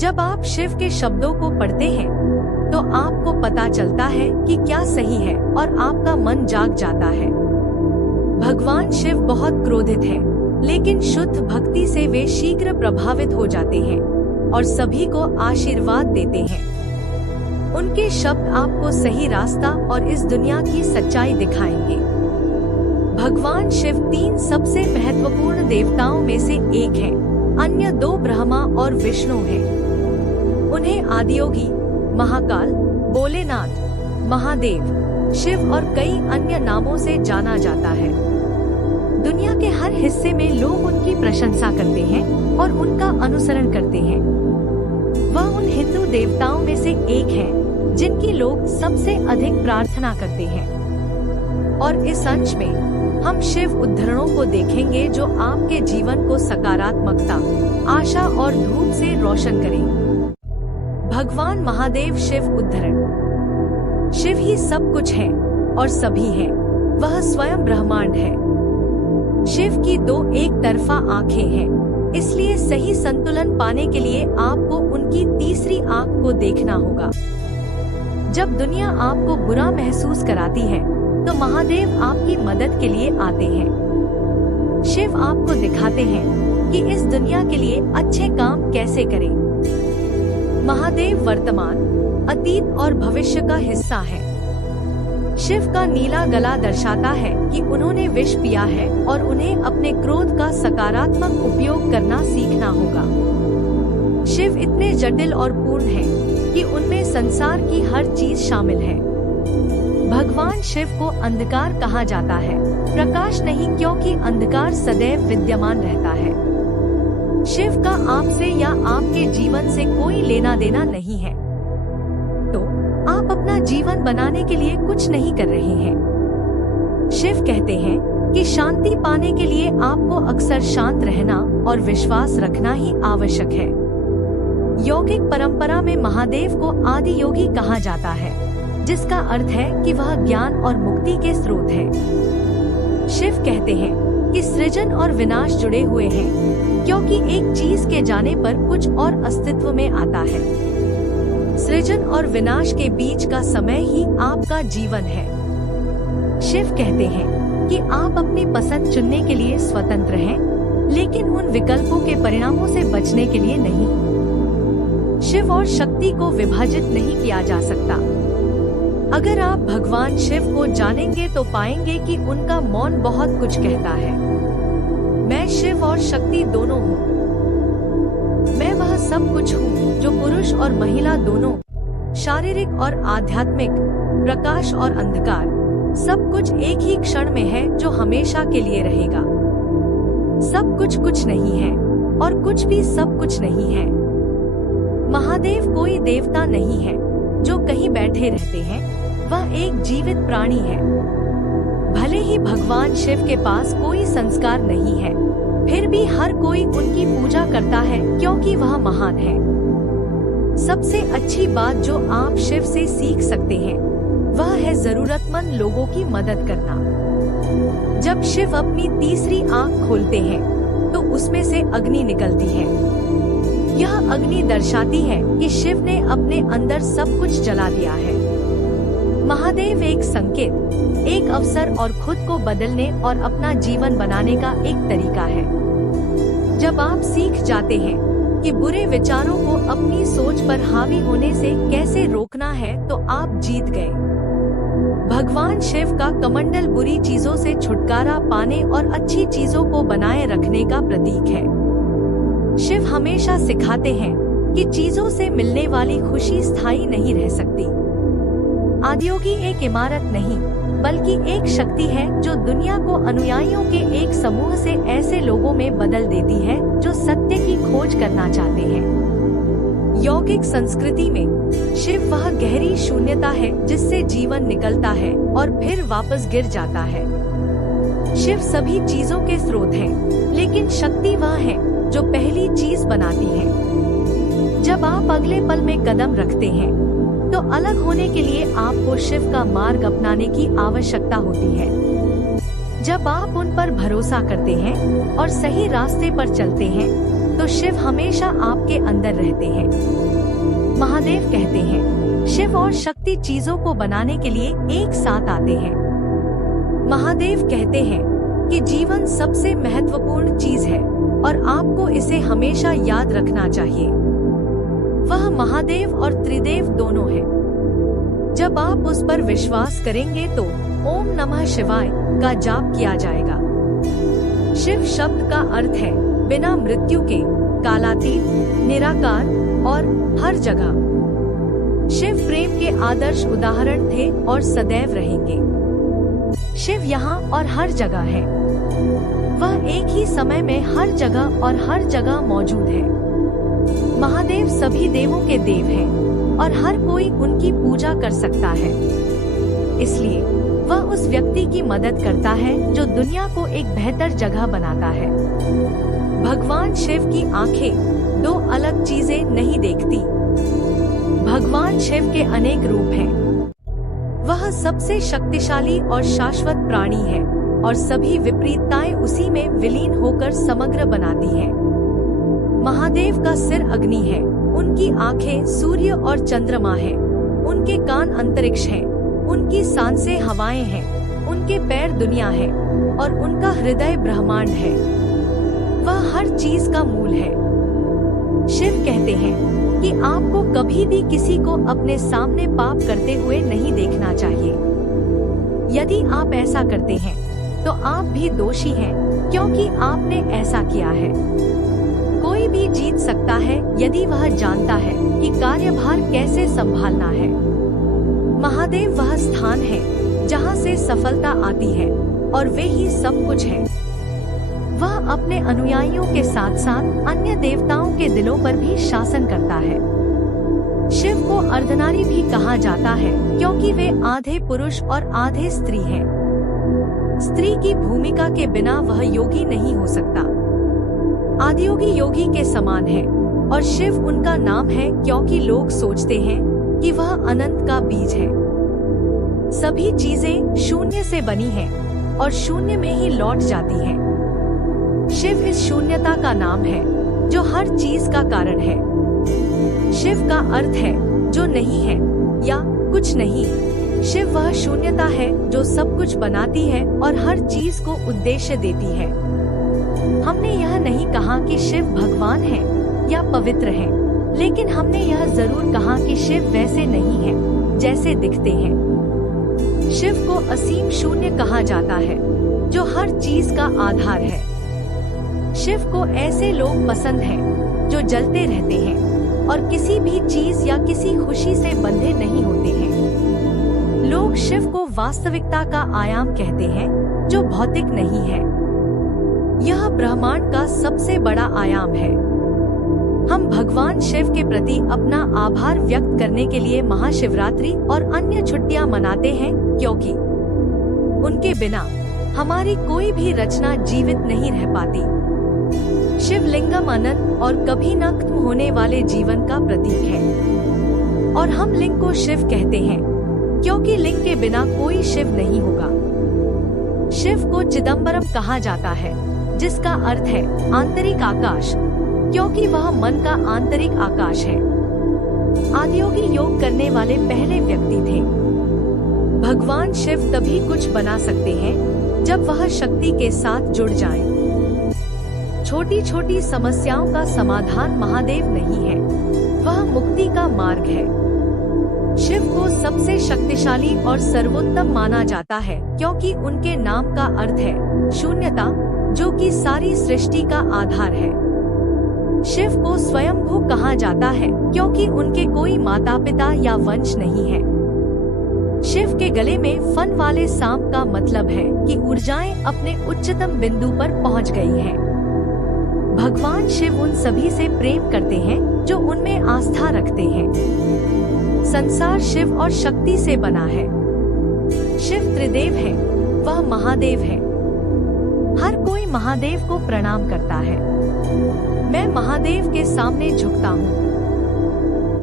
जब आप शिव के शब्दों को पढ़ते हैं तो आपको पता चलता है कि क्या सही है और आपका मन जाग जाता है। भगवान शिव बहुत क्रोधित हैं, लेकिन शुद्ध भक्ति से वे शीघ्र प्रभावित हो जाते हैं और सभी को आशीर्वाद देते हैं। उनके शब्द आपको सही रास्ता और इस दुनिया की सच्चाई दिखाएंगे। भगवान शिव 3 सबसे महत्वपूर्ण देवताओं में से एक हैं, अन्य 2 ब्रह्मा और विष्णु हैं। उन्हें आदियोगी, महाकाल, भोलेनाथ, महादेव, शिव और कई अन्य नामों से जाना जाता है। दुनिया के हर हिस्से में लोग उनकी प्रशंसा करते हैं और उनका अनुसरण करते हैं। वह उन हिंदू देवताओं में से एक है जिनकी लोग सबसे अधिक प्रार्थना करते हैं। और इस अंश में हम शिव उद्धरणों को देखेंगे जो आपके जीवन को सकारात्मकता, आशा और धूप से रोशन करें। भगवान महादेव शिव उद्धरण। शिव ही सब कुछ है और सभी है, वह स्वयं ब्रह्मांड है। शिव की 2 एक तरफा आंखें हैं, इसलिए सही संतुलन पाने के लिए आपको उनकी तीसरी आंख को देखना होगा। जब दुनिया आपको बुरा महसूस कराती है तो महादेव आपकी मदद के लिए आते हैं। शिव आपको दिखाते हैं कि इस दुनिया के लिए अच्छे काम कैसे करें। महादेव वर्तमान, अतीत और भविष्य का हिस्सा है। शिव का नीला गला दर्शाता है कि उन्होंने विष पिया है और उन्हें अपने क्रोध का सकारात्मक उपयोग करना सीखना होगा। शिव इतने जटिल और पूर्ण हैं कि उनमें संसार की हर चीज शामिल है। भगवान शिव को अंधकार कहा जाता है, प्रकाश नहीं, क्योंकि अंधकार सदैव विद्यमान रहता है। शिव का आपसे या आपके जीवन से कोई लेना देना नहीं है, तो आप अपना जीवन बनाने के लिए कुछ नहीं कर रहे हैं। शिव कहते हैं कि शांति पाने के लिए आपको अक्सर शांत रहना और विश्वास रखना ही आवश्यक है। यौगिक परंपरा में महादेव को आदि योगी कहा जाता है, जिसका अर्थ है कि वह ज्ञान और मुक्ति के स्रोत है। शिव कहते हैं कि सृजन और विनाश जुड़े हुए हैं, क्योंकि एक चीज के जाने पर कुछ और अस्तित्व में आता है। सृजन और विनाश के बीच का समय ही आपका जीवन है। शिव कहते हैं कि आप अपनी पसंद चुनने के लिए स्वतंत्र हैं, लेकिन उन विकल्पों के परिणामों से बचने के लिए नहीं। शिव और शक्ति को विभाजित नहीं किया जा सकता। अगर आप भगवान शिव को जानेंगे तो पाएंगे कि उनका मौन बहुत कुछ कहता है। मैं शिव और शक्ति दोनों हूँ। मैं वह सब कुछ हूँ जो पुरुष और महिला दोनों, शारीरिक और आध्यात्मिक, प्रकाश और अंधकार, सब कुछ एक ही क्षण में है जो हमेशा के लिए रहेगा। सब कुछ कुछ नहीं है और कुछ भी सब कुछ नहीं है। महादेव कोई देवता नहीं है जो कहीं बैठे रहते हैं, वह एक जीवित प्राणी है। भले ही भगवान शिव के पास कोई संस्कार नहीं है, फिर भी हर कोई उनकी पूजा करता है क्योंकि वह महान है। सबसे अच्छी बात जो आप शिव से सीख सकते हैं वह है जरूरतमंद लोगों की मदद करना। जब शिव अपनी तीसरी आंख खोलते हैं तो उसमें से अग्नि निकलती है। यह अग्नि दर्शाती है कि शिव ने अपने अंदर सब कुछ जला दिया है। महादेव एक संकेत, एक अवसर और खुद को बदलने और अपना जीवन बनाने का एक तरीका है। जब आप सीख जाते हैं कि बुरे विचारों को अपनी सोच पर हावी होने से कैसे रोकना है तो आप जीत गए। भगवान शिव का कमंडल बुरी चीजों से छुटकारा पाने और अच्छी चीजों को बनाए रखने का प्रतीक है। शिव हमेशा सिखाते हैं कि चीजों से मिलने वाली खुशी स्थायी नहीं रह सकती। आदियोगी एक इमारत नहीं, बल्कि एक शक्ति है जो दुनिया को अनुयायियों के एक समूह से ऐसे लोगों में बदल देती है जो सत्य की खोज करना चाहते हैं। यौगिक संस्कृति में शिव वह गहरी शून्यता है जिससे जीवन निकलता है और फिर वापस गिर जाता है। शिव सभी चीजों के स्रोत हैं, लेकिन शक्ति वह है जो पहली चीज बनाती है। जब आप अगले पल में कदम रखते हैं तो अलग होने के लिए आपको शिव का मार्ग अपनाने की आवश्यकता होती है। जब आप उन पर भरोसा करते हैं और सही रास्ते पर चलते हैं तो शिव हमेशा आपके अंदर रहते हैं। महादेव कहते हैं, शिव और शक्ति चीजों को बनाने के लिए एक साथ आते हैं। महादेव कहते हैं कि जीवन सबसे महत्वपूर्ण चीज है और आपको इसे हमेशा याद रखना चाहिए। वह महादेव और त्रिदेव दोनों हैं। जब आप उस पर विश्वास करेंगे तो ओम नमः शिवाय का जाप किया जाएगा। शिव शब्द का अर्थ है बिना मृत्यु के, कालातीत, निराकार और हर जगह। शिव प्रेम के आदर्श उदाहरण थे और सदैव रहेंगे। शिव यहाँ और हर जगह है। वह एक ही समय में हर जगह और हर जगह मौजूद है। महादेव सभी देवों के देव हैं और हर कोई उनकी पूजा कर सकता है। इसलिए वह उस व्यक्ति की मदद करता है जो दुनिया को एक बेहतर जगह बनाता है। भगवान शिव की आंखें दो अलग चीजें नहीं देखती। भगवान शिव के अनेक रूप हैं। वह सबसे शक्तिशाली और शाश्वत प्राणी है और सभी विपरीतताएं उसी में विलीन होकर समग्र बनाती हैं। महादेव का सिर अग्नि है, उनकी आंखें सूर्य और चंद्रमा हैं, उनके कान अंतरिक्ष हैं, उनकी सांसें हवाएं हैं, उनके पैर दुनिया है और उनका हृदय ब्रह्मांड है। वह हर चीज का मूल है। शिव कहते हैं कि आपको कभी भी किसी को अपने सामने पाप करते हुए नहीं देखना चाहिए। यदि आप ऐसा करते हैं तो आप भी दोषी हैं, क्योंकि आपने ऐसा किया है। कोई भी जीत सकता है यदि वह जानता है कि कार्यभार कैसे संभालना है। महादेव वह स्थान है जहाँ से सफलता आती है और वे ही सब कुछ है। वह अपने अनुयायियों के साथ साथ अन्य देवताओं के दिलों पर भी शासन करता है। शिव को अर्धनारी भी कहा जाता है क्योंकि वे आधे पुरुष और आधे स्त्री हैं। स्त्री की भूमिका के बिना वह योगी नहीं हो सकता। आदियोगी योगी के समान है और शिव उनका नाम है क्योंकि लोग सोचते हैं कि वह अनंत का बीज है। सभी चीजें शून्य से बनी हैं और शून्य में ही लौट जाती हैं। शिव इस शून्यता का नाम है जो हर चीज का कारण है। शिव का अर्थ है जो नहीं है या कुछ नहीं। शिव वह शून्यता है जो सब कुछ बनाती है और हर चीज को उद्देश्य देती है। हमने यह नहीं कहा कि शिव भगवान है या पवित्र है, लेकिन हमने यह जरूर कहा कि शिव वैसे नहीं है जैसे दिखते हैं। शिव को असीम शून्य कहा जाता है जो हर चीज का आधार है। शिव को ऐसे लोग पसंद हैं जो जलते रहते हैं और किसी भी चीज या किसी खुशी से बंधे नहीं होते हैं। लोग शिव को वास्तविकता का आयाम कहते हैं जो भौतिक नहीं है। यह ब्रह्मांड का सबसे बड़ा आयाम है। हम भगवान शिव के प्रति अपना आभार व्यक्त करने के लिए महाशिवरात्रि और अन्य छुट्टियां मनाते हैं, क्योंकि उनके बिना हमारी कोई भी रचना जीवित नहीं रह पाती। शिवलिंगम अनंत और कभी न खत्म होने वाले जीवन का प्रतीक है और हम लिंग को शिव कहते हैं क्योंकि लिंग के बिना कोई शिव नहीं होगा। शिव को चिदंबरम कहा जाता है, जिसका अर्थ है आंतरिक आकाश, क्योंकि वह मन का आंतरिक आकाश है। आदियोगी योग करने वाले पहले व्यक्ति थे। भगवान शिव तभी कुछ बना सकते हैं जब वह शक्ति के साथ जुड़ जाएं। छोटी छोटी समस्याओं का समाधान महादेव नहीं है, वह मुक्ति का मार्ग है। शिव को सबसे शक्तिशाली और सर्वोत्तम माना जाता है क्योंकि उनके नाम का अर्थ है शून्यता, जो कि सारी सृष्टि का आधार है। शिव को स्वयंभू कहा जाता है क्योंकि उनके कोई माता पिता या वंश नहीं है। शिव के गले में फन वाले सांप का मतलब है कि ऊर्जाएं अपने उच्चतम बिंदु पर पहुंच गई हैं। भगवान शिव उन सभी से प्रेम करते हैं जो उनमें आस्था रखते हैं। संसार शिव और शक्ति से बना है। शिव त्रिदेव है, वह महादेव है। हर कोई महादेव को प्रणाम करता है। मैं महादेव के सामने झुकता हूँ।